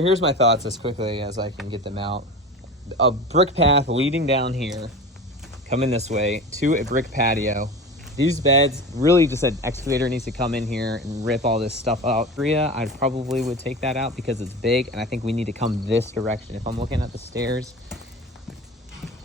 Here's my thoughts as quickly as I can get them out. A brick path leading down here, coming this way to a brick patio. These beds, really just an excavator needs to come in here and rip all this stuff out. I probably would take that out because it's big, and I think we need to come this direction. If I'm looking at the stairs,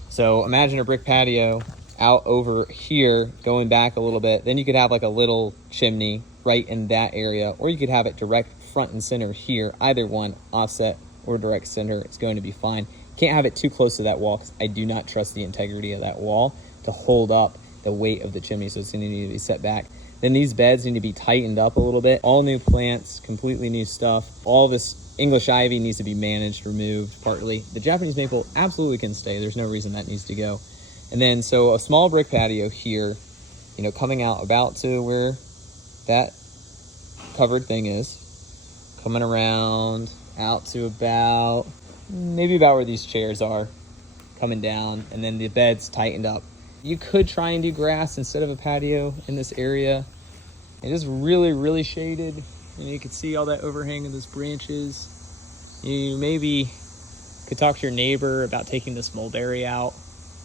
so imagine a brick patio out over here, going back a little bit. Then you could have like a little chimney right in that area, or you could have it direct front and center here. Either one, offset or direct center, it's going to be fine. Can't have it too close to that wall because I do not trust the integrity of that wall to hold up the weight of the chimney, so it's going to need to be set back. Then these beds need to be tightened up a little bit. All new plants, completely new stuff. All this English ivy needs to be managed, removed partly. The Japanese maple absolutely can stay. There's no reason that needs to go. And then so a small brick patio here, you know, coming out about to where that covered thing is, coming around out to about maybe about where these chairs are, coming down, and then the bed's tightened up. You could try and do grass instead of a patio in this area. It is really, really shaded, and you can see all that overhang of those branches. You maybe could talk to your neighbor about taking this mulberry out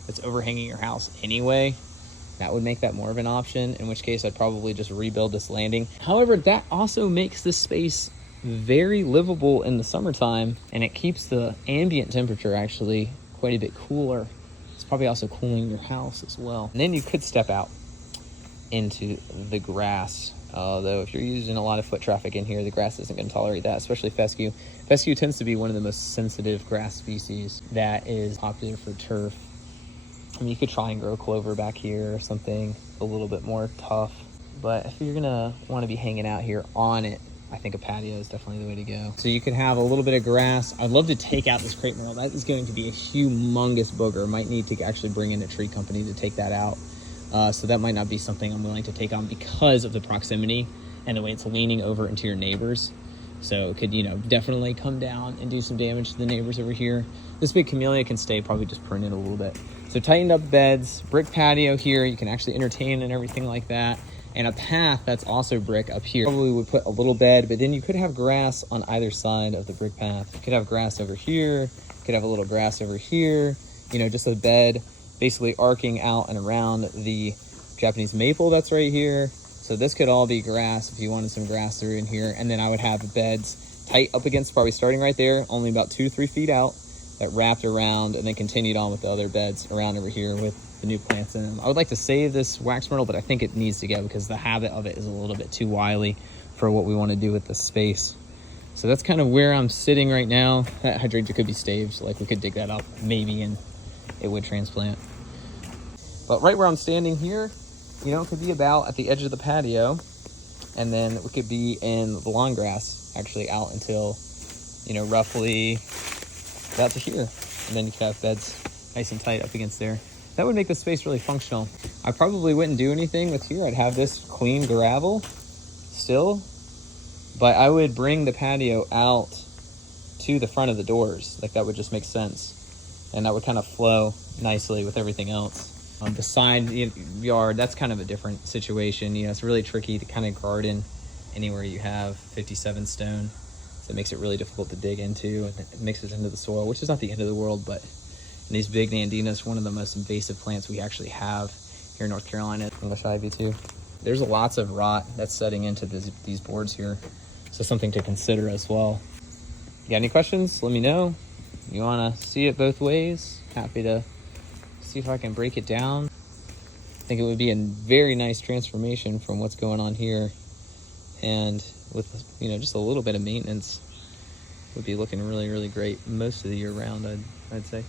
that's overhanging your house anyway. That would make that more of an option, in which case I'd probably just rebuild this landing. However, that also makes this space very livable in the summertime, and it keeps the ambient temperature actually quite a bit cooler. It's probably also cooling your house as well. And then you could step out into the grass. Although if you're using a lot of foot traffic in here, the grass isn't going to tolerate that, especially fescue. Fescue tends to be one of the most sensitive grass species that is popular for turf. I mean, you could try and grow clover back here or something a little bit more tough. But if you're going to want to be hanging out here on it, I think a patio is definitely the way to go. So you could have a little bit of grass. I'd love to take out this crepe myrtle. That is going to be a humongous booger. Might need to actually bring in a tree company to take that out. So that might not be something I'm willing to take on because of the proximity and the way it's leaning over into your neighbors. So it could, you know, definitely come down and do some damage to the neighbors over here. This big camellia can stay, probably just prune it a little bit. So tightened up beds, brick patio here. You can actually entertain and everything like that. And a path that's also brick up here. Probably would put a little bed, but then you could have grass on either side of the brick path. You could have grass over here. You could have a little grass over here. You know, just a bed basically arcing out and around the Japanese maple that's right here. So this could all be grass if you wanted some grass through in here. And then I would have beds tight up against, probably starting right there, only about 2-3 feet out, that wrapped around and then continued on with the other beds around over here with the new plants in them. I would like to save this wax myrtle, but I think it needs to go because the habit of it is a little bit too wily for what we want to do with the space. So that's kind of where I'm sitting right now. That hydrangea could be staved, like we could dig that up maybe and it would transplant. But right where I'm standing here, you know, it could be about at the edge of the patio, and then we could be in the lawn grass actually out until, you know, roughly about to here. And then you could have beds nice and tight up against there. That would make the space really functional. I probably wouldn't do anything with here. I'd have this clean gravel still, but I would bring the patio out to the front of the doors. Like that would just make sense. And that would kind of flow nicely with everything else. On the side yard, that's kind of a different situation. You know, it's really tricky to kind of garden anywhere you have 57 stone. So it makes it really difficult to dig into, and it mixes into the soil, which is not the end of the world, but in these big nandinas, one of the most invasive plants we actually have here in North Carolina. English ivy too. There's lots of rot that's setting into these boards here. So something to consider as well. You got any questions? Let me know. You want to see it both ways? Happy to see if I can break it down. I think it would be a very nice transformation from what's going on here, and with, you know, just a little bit of maintenance would be looking really, really great most of the year round, I'd say.